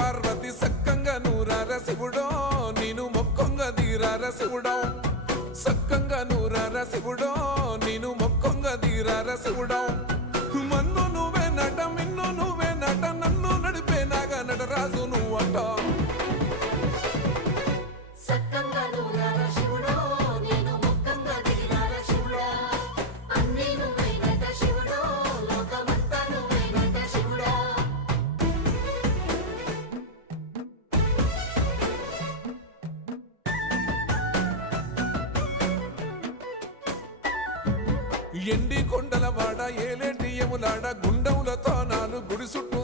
పార్వతి సక్కంగా నూరార శివుడో నేను మొక్కంగా తీరార శివుడో సక్కంగా నూరార శివుడో నేను మొక్కంగా తీరార శివుడో మన్ను నువ్వే నట మిన్ను నువ్వే నట నన్ను నడిపే నాగా నటరాజు నువ్వట ఎండి కొండల వాడ ఏలేటి యములాడ గుండములతో నాలు గుడి చుట్టూ